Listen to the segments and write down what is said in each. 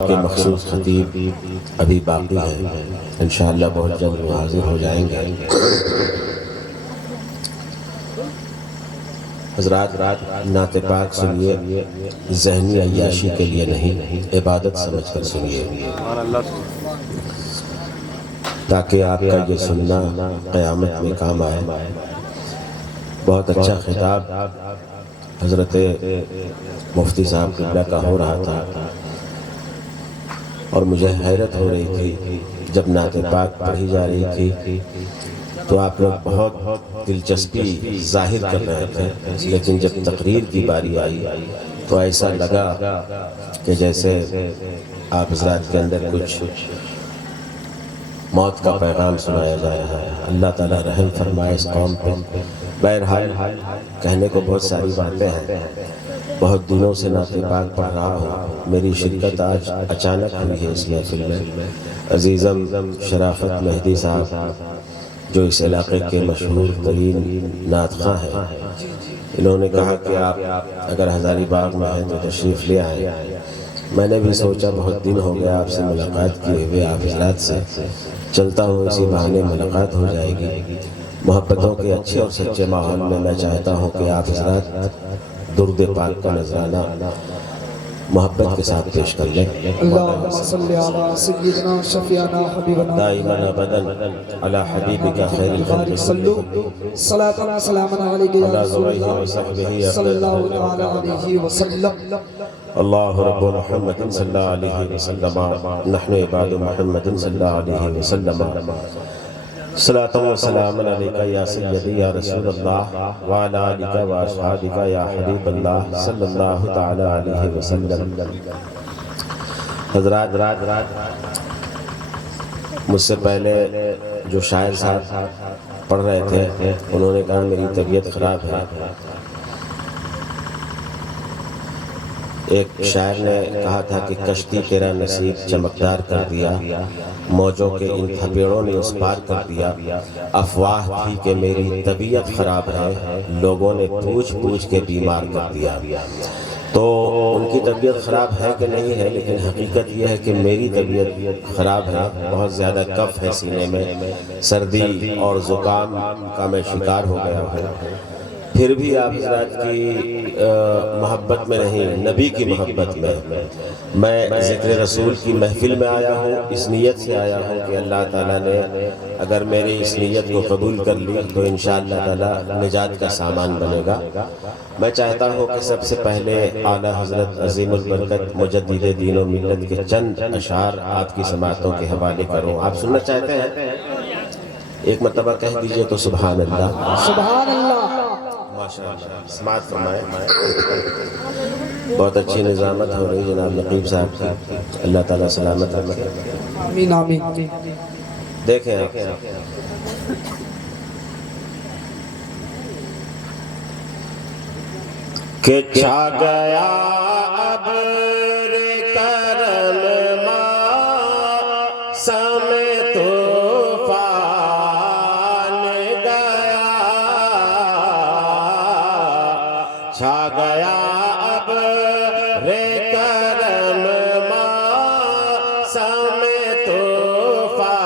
کے مخصوص خطیب ابھی باقی ہیں، انشاءاللہ بہت جلد وہ حاضر ہو جائیں گے۔ حضرات نعت پاک سنیے، ذہنی عیاشی کے لیے نہیں، عبادت سمجھ کر سنیے، تاکہ آپ کا یہ سننا قیامت میں کام آئے۔ بہت اچھا خطاب حضرت مفتی صاحب قبلہ کا ہو رہا تھا، اور مجھے حیرت ہو رہی تھی جب نعت پاک پڑھی جا رہی تھی تو آپ لوگ بہت دلچسپی ظاہر کر رہے تھے، لیکن جب تقریر کی باری آئی تو ایسا لگا کہ جیسے آپ حضرات کے اندر کچھ موت کا پیغام سنایا جا رہا ہے۔ اللہ تعالیٰ رحم فرمائے اس قوم پہ۔ بہرحال کہنے کو بہت ساری باتیں ہیں، بہت دنوں سے نعت پاک پڑھ رہا ہوں، میری شرکت آج اچانک ہوئی ہے اس محفل میں۔ عزیزم شرافت مہدی صاحب جو اس علاقے کے مشہور ترین نعت خواں ہیں، انہوں نے کہا کہ آپ اگر ہزاری باغ میں ہیں تو تشریف لے آئیں۔ میں نے بھی سوچا بہت دن ہو گیا آپ سے ملاقات کیے ہوئے، آپ حضرات سے چلتا ہوں، اسی بہانے ملاقات ہو جائے گی۔ محبتوں کے اچھے اور سچے ماحول میں میں چاہتا ہوں کہ آپ حضرات درود پاک کا نذرانہ محبت کے ساتھ پیش کر لیں۔ اللہم صلی علی سیدنا شفیعنا حبیبنا دائماً ابداً علی حبیبک خیر الخلق صلو صلاۃ و سلام علیک یا علی رسول ذریہ اللہ وصحبہ صلی اللہ تعالی علیہ وسلم۔ اللہ رب محمد صلی اللہ علیہ وسلم، نحن عباد محمد صلی اللہ علیہ وسلم، صلاۃ و سلام علیکہ یا سیدی یا رسول اللہ وعلی آلک و اصحابک یا حبیب اللہ صلی اللہ تعالی علیہ وسلم۔ حضرات مجھ سے پہلے جو شاعر صاحب پڑھ رہے تھے انہوں نے کہا میری طبیعت خراب ہے۔ ایک شاعر نے کہا تھا کہ کشتی تیرا نصیب چمکدار کر دیا، موجوں کے ان تھپیڑوں نے اس پار کر دیا، افواہ تھی کہ میری طبیعت خراب ہے، لوگوں نے پوچھ پوچھ کے بیمار کر دیا۔ تو ان کی طبیعت خراب ہے کہ نہیں ہے، لیکن حقیقت یہ ہے کہ میری طبیعت خراب ہے، بہت زیادہ کف ہے سینے میں، سردی اور زکام کا میں شکار ہو گیا ہوں۔ پھر بھی آپ حضرات کی محبت میں نہیں، نبی کی محبت میں ذکر رسول کی محفل میں آیا ہوں، اس نیت سے آیا ہوں کہ اللہ تعالیٰ نے اگر میری اس نیت کو قبول کر لی تو انشاءاللہ تعالیٰ نجات کا سامان بنے گا۔ میں چاہتا ہوں کہ سب سے پہلے اعلیٰ حضرت عظیم البرکت مجدد دین و ملت کے چند اشعار آپ کی سماعتوں کے حوالے کروں۔ آپ سننا چاہتے ہیں؟ ایک مرتبہ کہہ دیجئے تو سبحان اللہ۔ سبحان اللہ۔ ماشاءاللہ، سماعت فرمائے۔ بہت اچھی نظامت ہو رہی جناب نقیب صاحب کی، اللہ تعالیٰ سلامت رکھے۔ آمین آمین۔ دیکھیں آپ کہ چھا گیا ابر کرم موسم طوفان گیا، چھا گیا ابر کرم موسم طوفان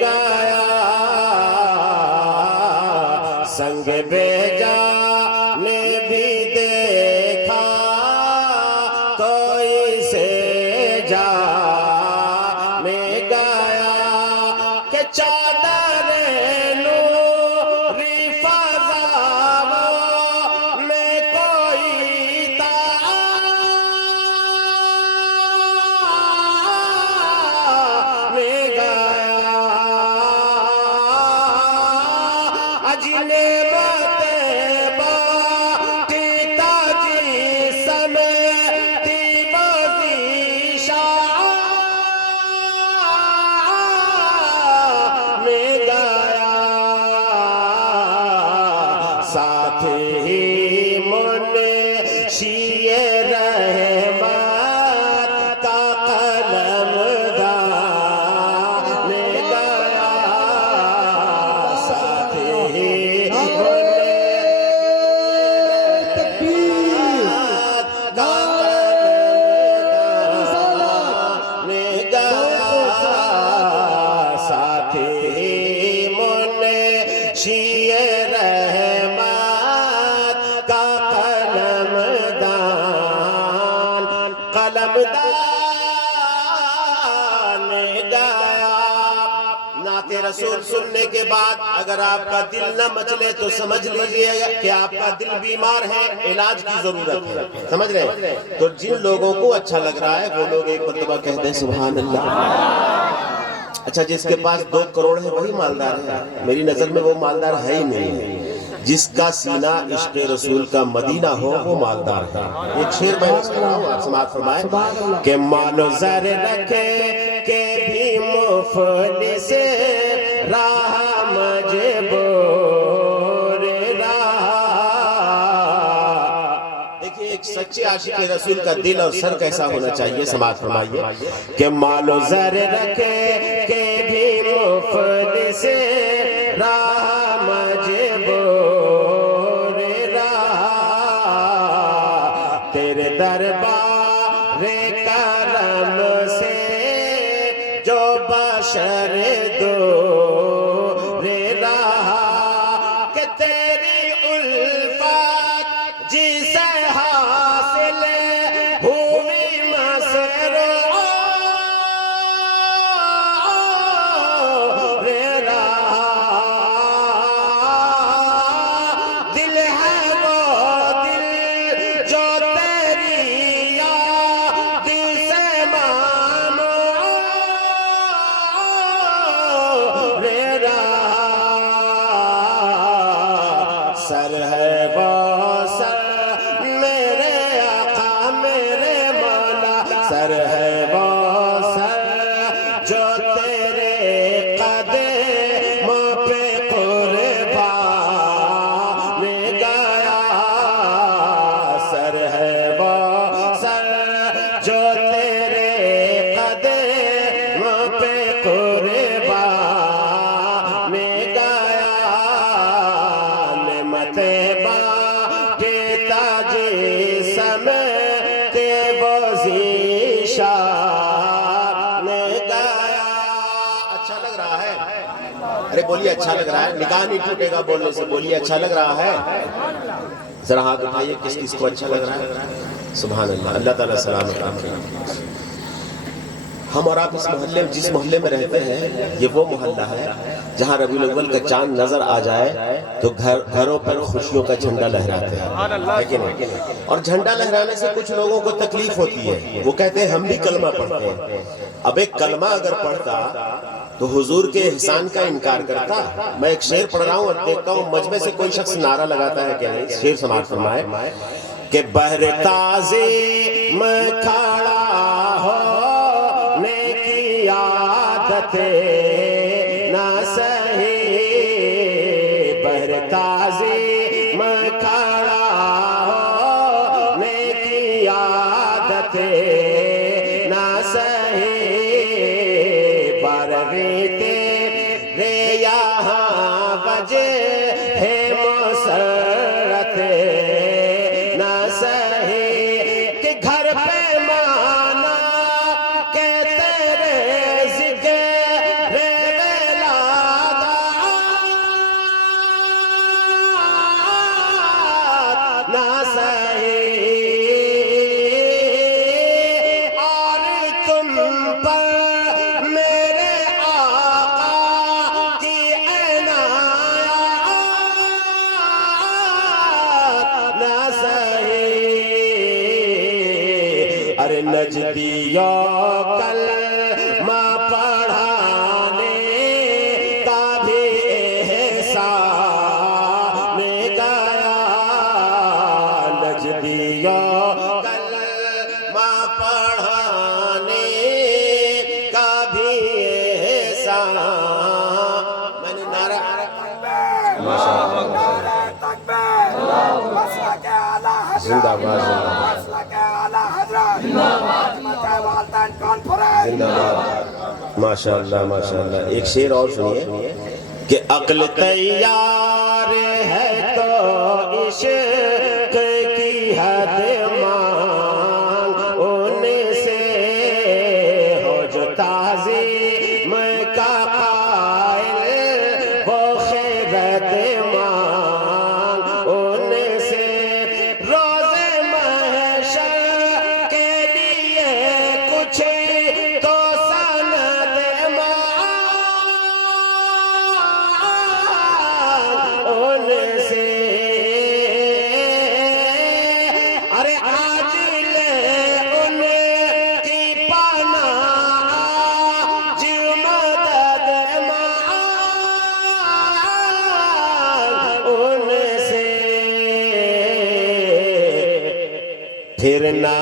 گیا، سنگ بیجا نے بھی دیکھا قلمدان گایا۔ نعت رسول سننے کے بعد اگر آپ کا دل نہ مچلے تو سمجھ لیجئے کہ آپ کا دل بیمار ہے، علاج کی ضرورت ہے، سمجھ رہے ہیں؟ تو جن لوگوں کو اچھا لگ رہا ہے وہ لوگ ایک مرتبہ کہتے ہیں سبحان اللہ۔ اچھا، جس کے پاس 2 کروڑ ہے وہی مالدار ہے؟ میری نظر میں وہ مالدار ہے ہی نہیں ہے۔ جس کا سینہ عشق رسول کا مدینہ ہو وہ مالدار ہے۔ ایک شعر میں اس کا ہوں، آپ سماعت فرمائیں کہ مال و زر رکھے کہ بھی مفلس راہ مجبور رہا۔ دیکھیں ایک سچے عاشق رسول کا دل اور سر کیسا ہونا چاہیے، سماعت فرمائیے کہ مال و زر رکھے کہ بھی مفلس راہ مجبور رہا۔ تیرے دربار کرم سے جو بشر دور رہا، کہ تیری الفت جسے حاصل ہوئی مسرور رہا۔ دل ہے وہ دل جو تیری یاد سے مامور رہا۔ سر ہے وہ سر میرے آقا میرے مولا، سر ہے وہ سر جو تیرے قدموں پہ قربان گیا۔ سر ہے وہ سر جو تیرے قدموں پہ قربان گیا۔ نعمت باقی تاج سمیت وہ ذیشان گیا۔ اچھا لگ رہا ہے؟ ارے بولیے اچھا لگ رہا ہے، نگاہ نہیں ٹوٹے گا بولنے سے، بولیے اچھا لگ رہا ہے؟ ذرا ہاتھ اٹھائیے کس کس کو اچھا لگ رہا ہے؟ سبحان اللہ، اللہ تعالیٰ سلامت رکھے۔ ہم اور آپ اس محلے میں جس محلے میں رہتے ہیں یہ وہ محلہ ہے جہاں ربیع الاول کا چاند نظر آ جائے تو گھروں پر خوشیوں کا جھنڈا لہراتے ہیں، ہے کہ نہیں؟ اور جھنڈا لہرانے سے کچھ لوگوں کو تکلیف ہوتی ہے، وہ کہتے ہیں ہم بھی کلمہ پڑھتے ہیں۔ اب ایک کلمہ اگر پڑھتا تو حضور کے احسان کا انکار کرتا۔ میں ایک شعر پڑھ رہا ہوں اور دیکھتا ہوں مجمع سے کوئی شخص نعرہ لگاتا ہے کہ نہیں۔ شعر سماعت فرمائے کہ بحر تعظیم کھڑا ہونے کی عادت نہ سہی، بحر تعظیم کھڑا ہونے کی عادت نہ سہی، بارویں تیرے یہاں وجہ ہے مسرت نہ سہی، کہ گھر پہ مانا کہ تیرے ذکر ولادت نہ سہی، اور تم پر میرے آقا کی عنایت نہ سہی۔ ارے نجدیوں کلمہ پڑھانے کا بھی احسان گیا، نجدیوں کلمہ پڑھانے کا بھی احسان۔ میں نے نعرہ زندہ باد، زندہ باد، ماشاء اللہ ماشاء اللہ۔ ایک شعر اور سنیے کہ عقل تیار ہے تو عشق کی حد مانگ ان سے، ہو جو تعظیم کا قائل وہ خیرت مانگ ان سے، روز محشر کے لیے ارے آج لے ان کی پناہ آج مدد مانگ ان سے پھر نہ